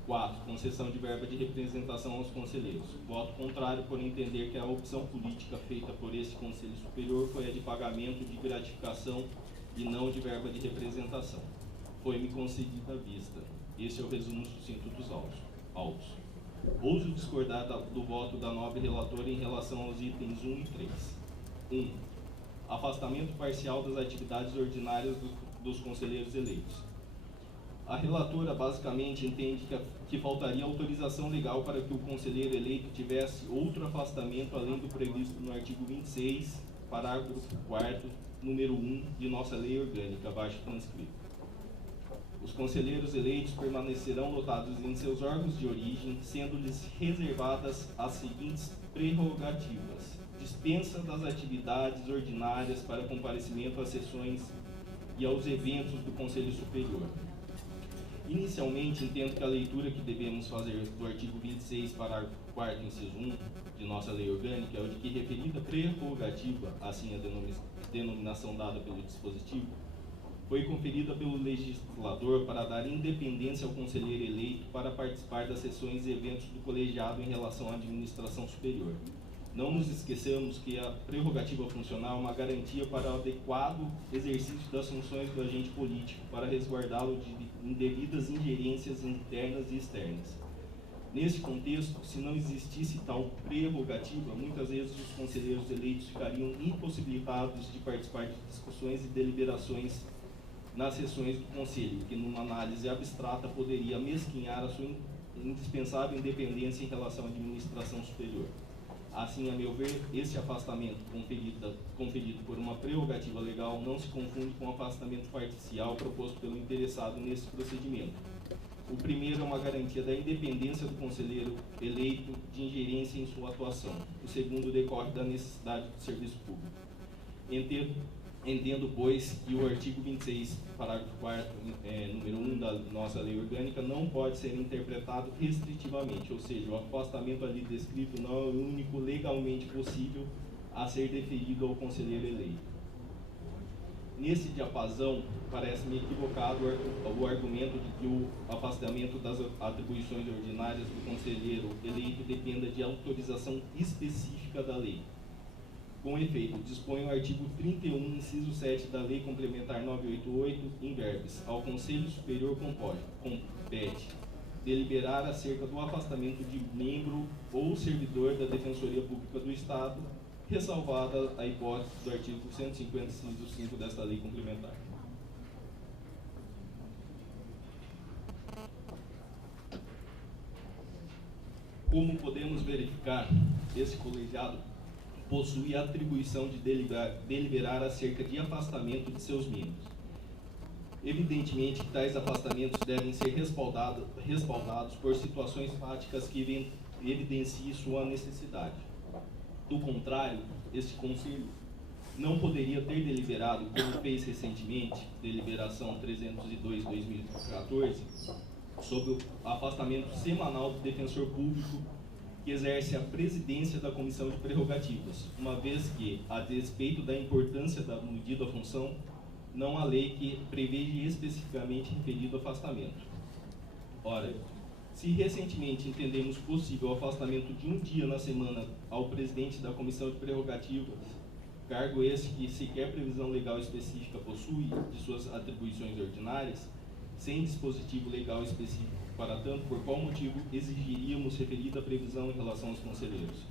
4. Concessão de verba de representação aos conselheiros. Voto contrário por entender que a opção política feita por este Conselho Superior foi a de pagamento de gratificação e não de verba de representação. Foi-me concedida a vista. Esse é o resumo sucinto dos autos. Ouso discordar do voto da nobre relatora em relação aos itens 1 e 3. 1. Afastamento parcial das atividades ordinárias dos conselheiros eleitos. A relatora basicamente entende que faltaria autorização legal para que o conselheiro eleito tivesse outro afastamento além do previsto no artigo 26, parágrafo 4º, número 1 de nossa lei orgânica, abaixo transcrito. Os conselheiros eleitos permanecerão lotados em seus órgãos de origem, sendo-lhes reservadas as seguintes prerrogativas: dispensa das atividades ordinárias para comparecimento às sessões e aos eventos do Conselho Superior. Inicialmente, entendo que a leitura que devemos fazer do artigo 26, parágrafo 4º, inciso 1 de nossa lei orgânica é o de que referida prerrogativa, assim a denominação dada pelo dispositivo, foi conferida pelo legislador para dar independência ao conselheiro eleito para participar das sessões e eventos do colegiado em relação à administração superior. Não nos esqueçamos que a prerrogativa funcional é uma garantia para o adequado exercício das funções do agente político, para resguardá-lo de indevidas ingerências internas e externas. Nesse contexto, se não existisse tal prerrogativa, muitas vezes os conselheiros eleitos ficariam impossibilitados de participar de discussões e deliberações nas sessões do Conselho, que numa análise abstrata poderia mesquinhar a sua indispensável independência em relação à administração superior. Assim, a meu ver, esse afastamento conferido por uma prerrogativa legal não se confunde com o afastamento parcial proposto pelo interessado nesse procedimento. O primeiro é uma garantia da independência do conselheiro eleito de ingerência em sua atuação. O segundo decorre da necessidade do serviço público. Entendo, pois, que o artigo 26, parágrafo 4º, número 1 da nossa lei orgânica, não pode ser interpretado restritivamente, ou seja, o afastamento ali descrito não é o único legalmente possível a ser deferido ao conselheiro eleito. Nesse diapasão, parece-me equivocado o argumento de que o afastamento das atribuições ordinárias do conselheiro eleito dependa de autorização específica da lei. Com efeito, dispõe o artigo 31, inciso 7 da Lei Complementar 988, in verbis: ao Conselho Superior compete deliberar acerca do afastamento de membro ou servidor da Defensoria Pública do Estado, ressalvada a hipótese do artigo 150, inciso 5 desta Lei Complementar. Como podemos verificar, esse colegiado possui a atribuição de deliberar acerca de afastamento de seus membros. Evidentemente que tais afastamentos devem ser respaldados por situações fáticas que evidenciem sua necessidade. Do contrário, este Conselho não poderia ter deliberado, como fez recentemente, deliberação 302/2014, sobre o afastamento semanal do defensor público que exerce a presidência da Comissão de Prerrogativas, uma vez que, a despeito da importância da medida função, não há lei que preveja especificamente referido afastamento. Ora, se recentemente entendemos possível o afastamento de um dia na semana ao presidente da Comissão de Prerrogativas, cargo esse que sequer previsão legal específica possui de suas atribuições ordinárias, sem dispositivo legal específico para tanto, por qual motivo exigiríamos referida previsão em relação aos conselheiros?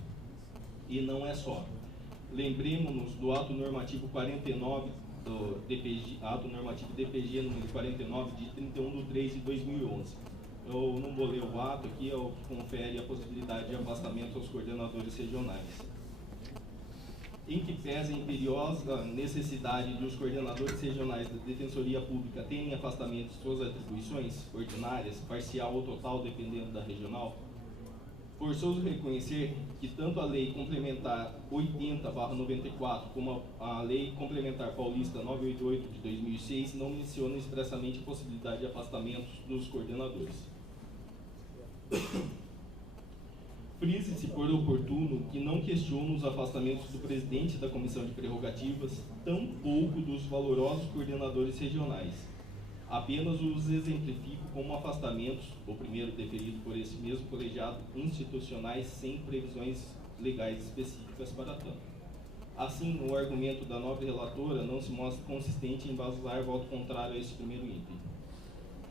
E não é só. Lembremos-nos do ato normativo 49 do DPG, ato normativo DPG número 49 de 31/3/2011. Eu não vou ler o ato aqui, é o que confere a possibilidade de afastamento aos coordenadores regionais. Em que pese a imperiosa necessidade de os coordenadores regionais da Defensoria Pública terem afastamento de suas atribuições ordinárias, parcial ou total, dependendo da regional, forçoso reconhecer que tanto a Lei Complementar 80/94 como a Lei Complementar Paulista 988 de 2006 não mencionam expressamente a possibilidade de afastamentos dos coordenadores. Frise-se por oportuno que não questiono os afastamentos do presidente da Comissão de Prerrogativas, tampouco dos valorosos coordenadores regionais. Apenas os exemplifico como afastamentos, o primeiro deferido por esse mesmo colegiado, institucionais sem previsões legais específicas para tanto. Assim, o argumento da nobre relatora não se mostra consistente em embasar voto contrário a esse primeiro item.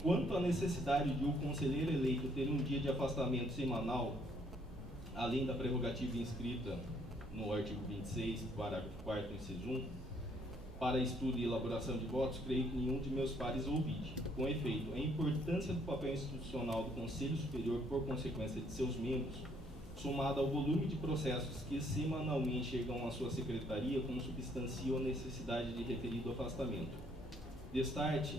Quanto à necessidade de o conselheiro eleito ter um dia de afastamento semanal, além da prerrogativa inscrita no artigo 26, parágrafo 4º, inciso 1, para estudo e elaboração de votos, creio que nenhum de meus pares ouvide. Com efeito, a importância do papel institucional do Conselho Superior por consequência de seus membros, somada ao volume de processos que semanalmente chegam à sua secretaria, consubstanciam a necessidade de referido afastamento. Destarte,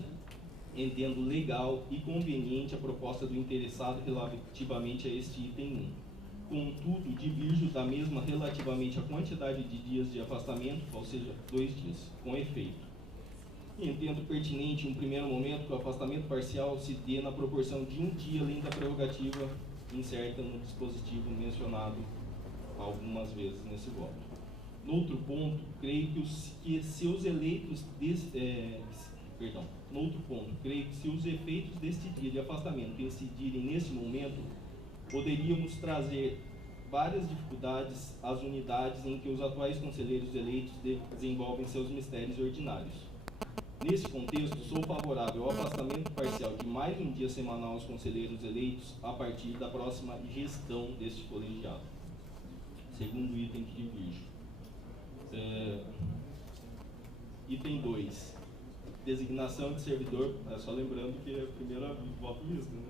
entendo legal e conveniente a proposta do interessado relativamente a este item 1. Contudo, divirjo da mesma relativamente à quantidade de dias de afastamento, ou seja, 2 dias, com efeito. Entendo pertinente, em um primeiro momento, que o afastamento parcial se dê na proporção de 1 dia, além da prerrogativa incerta no dispositivo mencionado algumas vezes nesse voto. No outro ponto, creio que se os efeitos deste dia de afastamento incidirem nesse momento, poderíamos trazer várias dificuldades às unidades em que os atuais conselheiros eleitos desenvolvem seus mistérios ordinários. Nesse contexto, sou favorável ao afastamento parcial de mais um dia semanal aos conselheiros eleitos a partir da próxima gestão deste colegiado. Segundo item que divirjo. Item 2. Designação de servidor, só lembrando que é a primeira voto lista, né?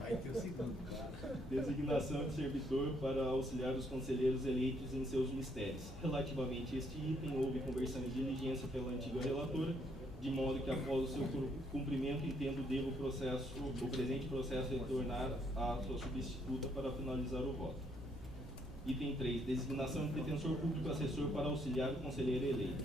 Vai ter o segundo, claro. Designação de servidor para auxiliar os conselheiros eleitos em seus mistérios. Relativamente a este item, houve conversão e diligência pela antiga relatora, de modo que após o seu cumprimento, entendo devo o presente processo retornar à sua substituta para finalizar o voto. Item 3. Designação de defensor público assessor para auxiliar o conselheiro eleito.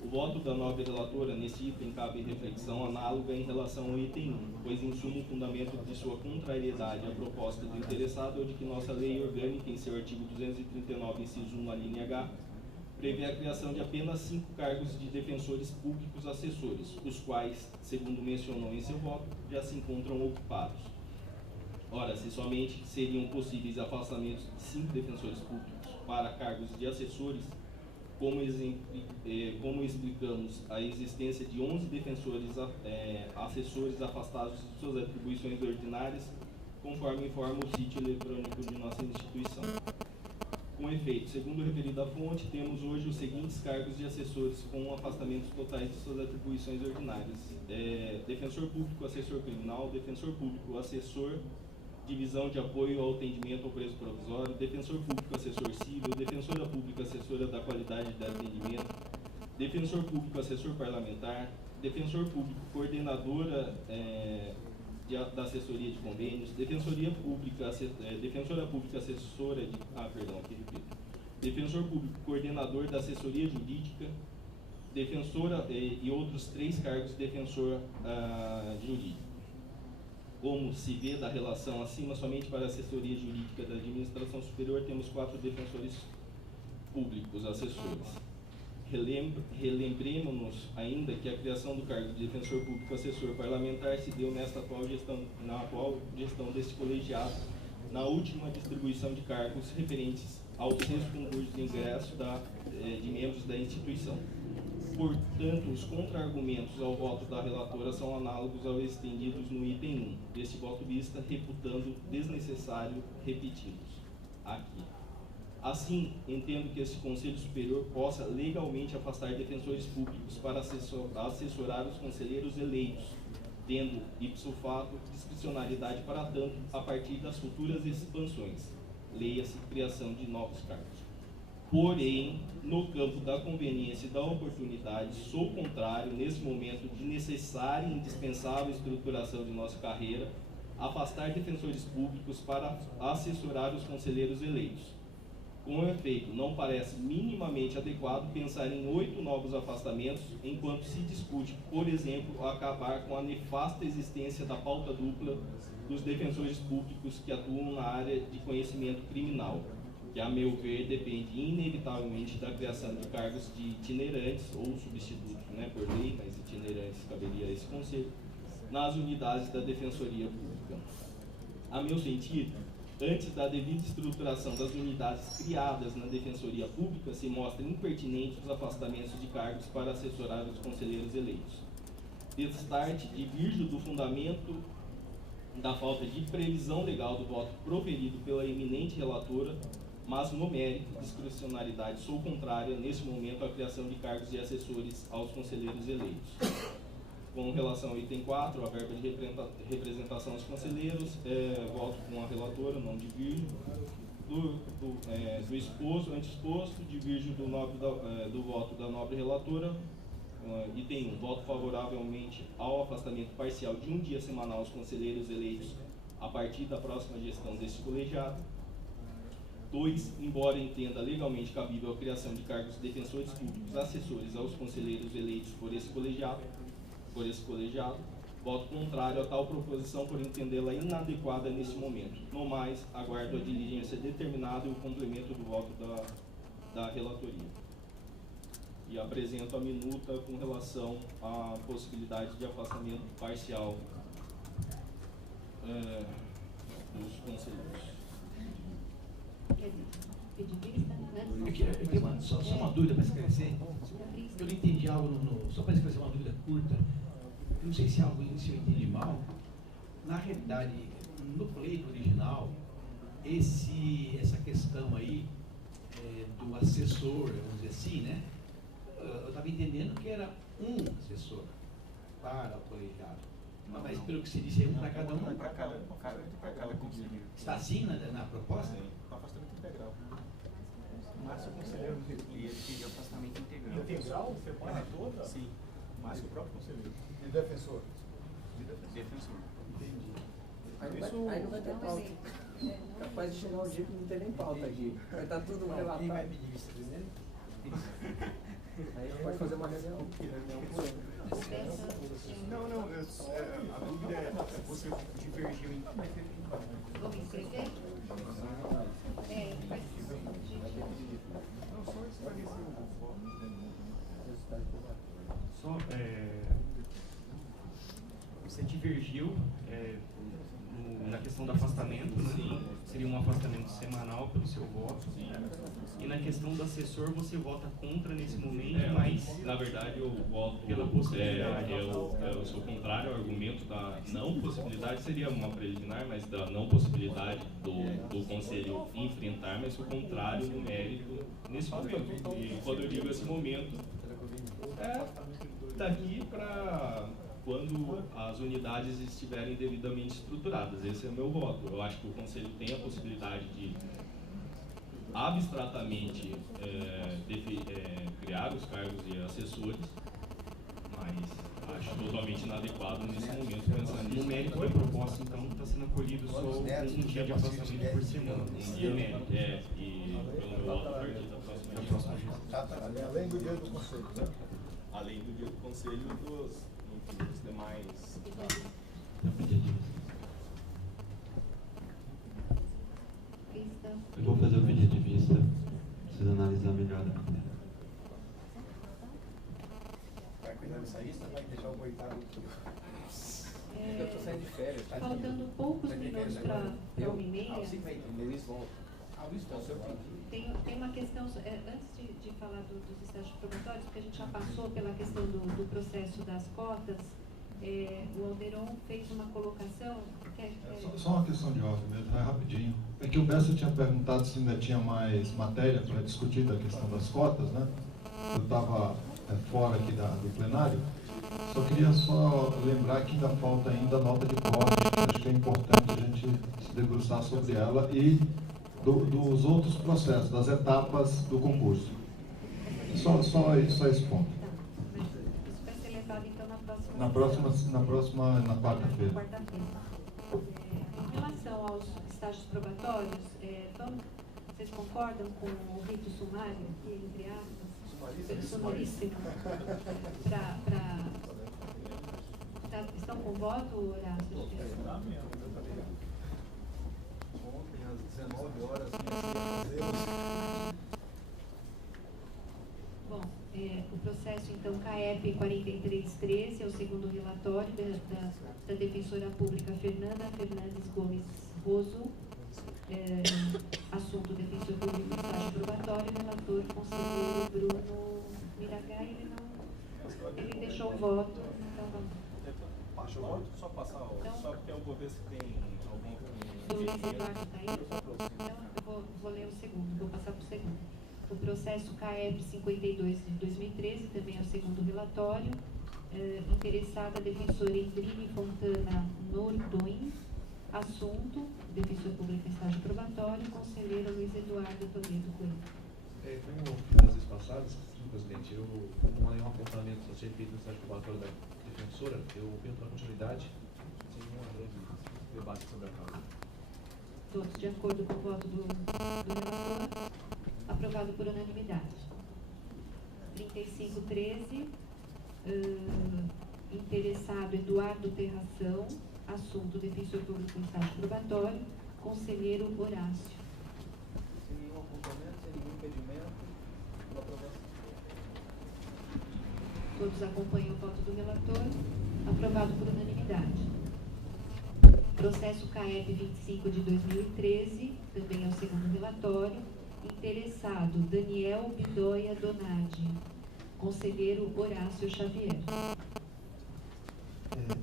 O voto da nobre relatora nesse item cabe reflexão análoga em relação ao item 1, pois em suma o fundamento de sua contrariedade à proposta do interessado é o de que nossa lei orgânica, em seu artigo 239, inciso 1, a linha H, prevê a criação de apenas 5 cargos de defensores públicos assessores, os quais, segundo mencionou em seu voto, já se encontram ocupados. Ora, se somente seriam possíveis afastamentos de 5 defensores públicos para cargos de assessores, como explicamos a existência de 11 defensores assessores afastados de suas atribuições ordinárias, conforme informa o sítio eletrônico de nossa instituição. Com efeito, segundo referida fonte, temos hoje os seguintes cargos de assessores com afastamentos totais de suas atribuições ordinárias: defensor público assessor criminal, defensor público assessor divisão de apoio ao atendimento ao preso provisório, defensor público assessor civil, defensora pública assessora da qualidade de atendimento, defensor público assessor parlamentar, defensor público coordenadora da assessoria de convênios, defensora pública assessora de... defensor público coordenador da assessoria jurídica, defensora e outros 3 cargos de defensor jurídico. Como se vê da relação acima, somente para a assessoria jurídica da administração superior temos 4 defensores públicos assessores. Relembremos-nos ainda que a criação do cargo de defensor público assessor parlamentar se deu na atual gestão deste colegiado, na última distribuição de cargos referentes ao 6º concurso de ingresso de membros da instituição. Portanto, os contra-argumentos ao voto da relatora são análogos aos estendidos no item 1, deste voto vista, reputando desnecessário repeti-los aqui. Assim, entendo que esse Conselho Superior possa legalmente afastar defensores públicos para assessorar os conselheiros eleitos, tendo, ipso fato, discricionalidade para tanto a partir das futuras expansões, leia-se criação de novos cargos. Porém, no campo da conveniência e da oportunidade, sou contrário, nesse momento de necessária e indispensável estruturação de nossa carreira, afastar defensores públicos para assessorar os conselheiros eleitos. Com efeito, não parece minimamente adequado pensar em 8 novos afastamentos, enquanto se discute, por exemplo, acabar com a nefasta existência da pauta dupla dos defensores públicos que atuam na área de conhecimento criminal, que, a meu ver, depende inevitavelmente da criação de cargos de itinerantes ou substitutos, por lei, mas itinerantes caberia a esse conselho, nas unidades da Defensoria Pública. A meu sentido, antes da devida estruturação das unidades criadas na Defensoria Pública, se mostra impertinente os afastamentos de cargos para assessorar os conselheiros eleitos. Destarte diverge do fundamento da falta de previsão legal do voto proferido pela eminente relatora, mas no mérito, discricionalidade sou contrária, nesse momento, à criação de cargos de assessores aos conselheiros eleitos. Com relação ao item 4, a verba de representação aos conselheiros, voto com a relatora, não divirjo. Do exposto, anteexposto, divirjo do voto da nobre relatora. Item 1, voto favoravelmente ao afastamento parcial de um dia semanal aos conselheiros eleitos a partir da próxima gestão desse colegiado. 2, embora entenda legalmente cabível a criação de cargos de defensores públicos assessores aos conselheiros eleitos por esse colegiado, voto contrário a tal proposição por entendê-la inadequada nesse momento. No mais, aguardo a diligência determinada e o complemento do voto da relatoria. E apresento a minuta com relação à possibilidade de afastamento parcial dos conselheiros. Eu tenho só uma dúvida para esclarecer. Eu não entendi algo, só para esclarecer uma dúvida curta. Não sei se algo se eu entendi mal. Na realidade, no pleito original, essa questão aí do assessor, vamos dizer assim, né? Eu estava entendendo que era um assessor para o colegiado. Mas pelo que você disse, é um para cada um. Para cada conselheiro. Está assim na proposta? O afastamento integral. Mas o conselheiro ele teria afastamento integral. Integral? Semana toda? Sim. Mais que o próprio conselheiro. E defensor? Defensor. Entendi. Aí não vai ter pauta. Capaz de chegar um dia que não tem nem pauta aqui. Vai estar tudo relatado. Quem vai pedir vista primeiro? Aí a gente pode fazer uma reunião. Não, a dúvida é se você divergiu em... Vou me inscrever? Faz Não, só esclarecer o voto. Só, você divergiu na questão do afastamento, né? Seria um afastamento semanal pelo seu voto. E na questão do assessor, você vota contra nesse momento, mas... Na verdade, eu voto pela possibilidade. Eu sou contrário ao argumento da não possibilidade, seria uma preliminar, mas da não possibilidade do Conselho enfrentar, mas sou contrário no mérito nesse momento. E quando eu digo esse momento, daqui para quando as unidades estiverem devidamente estruturadas. Esse é o meu voto. Eu acho que o Conselho tem a possibilidade de abstratamente criar os cargos de assessores, mas acho totalmente inadequado nesse momento, pensando No nisso. mérito da proposta, então, está sendo acolhido só um dia de afastamento por semana. Um dia mérito, e pelo meu voto a partir da próxima gestão. Além do dia do conselho, né? Além do dia do Conselho e dos demais. Eu vou fazer o pedido de vista, preciso analisar melhor a matéria. Vai cuidar dessa lista, vai deixar o coitado aqui. Eu estou saindo de férias. Tá? Faltando poucos minutos para 1h30. Você vai entender, Luiz volta. Luiz volta. Tem uma questão, antes de falar dos estágios probatórios, porque a gente já passou pela questão do processo das cotas, o Alderon fez uma colocação. Só uma questão de ordem mesmo, rapidinho. É que o Bessa tinha perguntado se ainda tinha mais matéria para discutir da questão das cotas, né? Eu estava fora aqui do plenário. Só queria lembrar que ainda falta ainda a nota de corte. Acho que é importante a gente se debruçar sobre ela e dos outros processos, das etapas do concurso. Só esse ponto. Isso vai ser levado então Na quarta-feira. Em relação aos estágios probatórios, vocês concordam com o rito sumário, aqui, entre aspas, sonoríssimo, estão com voto, Horácio? Ontem, às 19 horas, Bom, o processo, então, CAEP 4313 é o segundo relatório da defensora pública Fernanda Fernandes Gomes Roso. Assunto defensor público estágio probatório, relator conselheiro Bruno Miragaia, ele deixou o voto, então vamos. Deixa o voto? Só passar o. Então, só porque eu vou ver se tem alguém o Luiz Eduardo está aí? Então eu vou ler o segundo, vou passar para o segundo. O processo KF 52 de 2013, também é o segundo relatório. Interessada defensora Indrine Fontana Nordoin. Assunto, defensor público em estágio probatório, conselheiro Luiz Eduardo Toledo Coelho. Como nas vezes passadas, presidente, como há nenhum apontamento a ser feito no estágio probatório da defensora, eu entro na continuidade sem nenhuma grande debate sobre a causa. Todos de acordo com o voto do relator, aprovado por unanimidade. 3513, interessado Eduardo Terração. Assunto, defensor público em estágio probatório, conselheiro Horácio. Sem nenhum apontamento, sem nenhum impedimento, pela aprovação. Todos acompanham o voto do relator, aprovado por unanimidade. Processo CAEP 25 de 2013, também é o segundo relatório. Interessado Daniel Bidoia Donadi, conselheiro Horácio Xavier.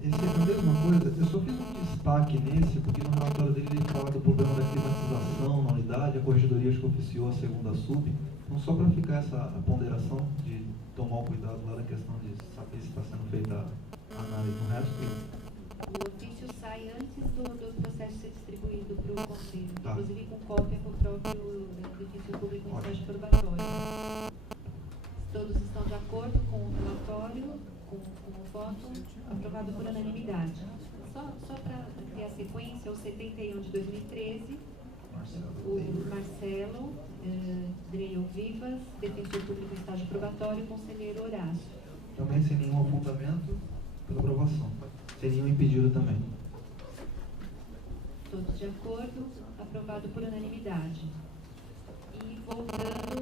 Esse é a mesma coisa, eu só fiz um destaque nesse, porque no relatório dele ele fala do problema da climatização na unidade, a corregedoria acho que oficiou a segunda sub, então só para ficar essa ponderação de tomar o cuidado lá na questão de saber se está sendo feita a análise no resto. O ofício sai antes do processo ser distribuído para o conselho, Tá. inclusive com cópia para o próprio defensor público em estágio probatório. Todos estão de acordo com o relatório, com o voto, aprovado por unanimidade. Só para ter a sequência, o 71 de 2013, o Marcelo Dreio Vivas, defensor público em estágio probatório, conselheiro Horácio. Também sem nenhum apontamento, pela aprovação. Sem nenhum impedido também. Todos de acordo, aprovado por unanimidade. E voltando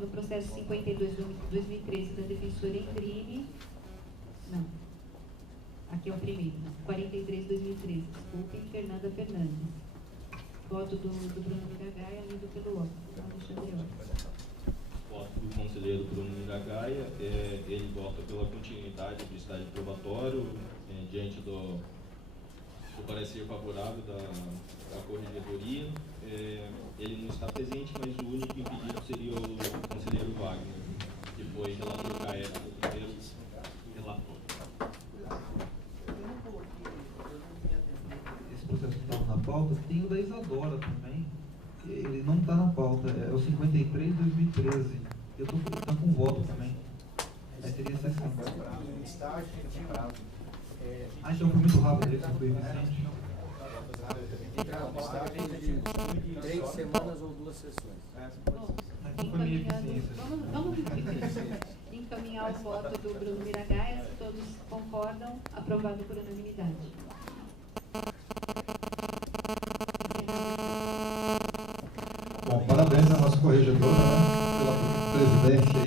no processo 52 de 2013 da defensora Indrine, não, aqui é o primeiro, 43 de 2013, desculpem, Fernanda Fernandes. Voto do Bruno Miragaia, lido pelo Alexandre Horta. Voto do conselheiro Bruno Miragaia, ele vota pela continuidade do estágio probatório, diante do parecer favorável da corregedoria. Ele não está presente, mas o único impedido seria o conselheiro Wagner, que foi relator CAEP, o primeiro relator. Esse processo que estava na pauta, tem o da Isadora também. Ele não está na pauta, é o 53 de 2013. Eu estou com voto também. Aí seria 60. Estágio tem prazo. Então foi muito rápido esse, foi eficiente. Tem de 3 semanas ou 2 sessões. Foi minha eficiência. Vamos encaminhar o voto do Bruno Miragaia, se todos concordam, aprovado por unanimidade. Bom, parabéns à nossa corregedora, né, pela presidência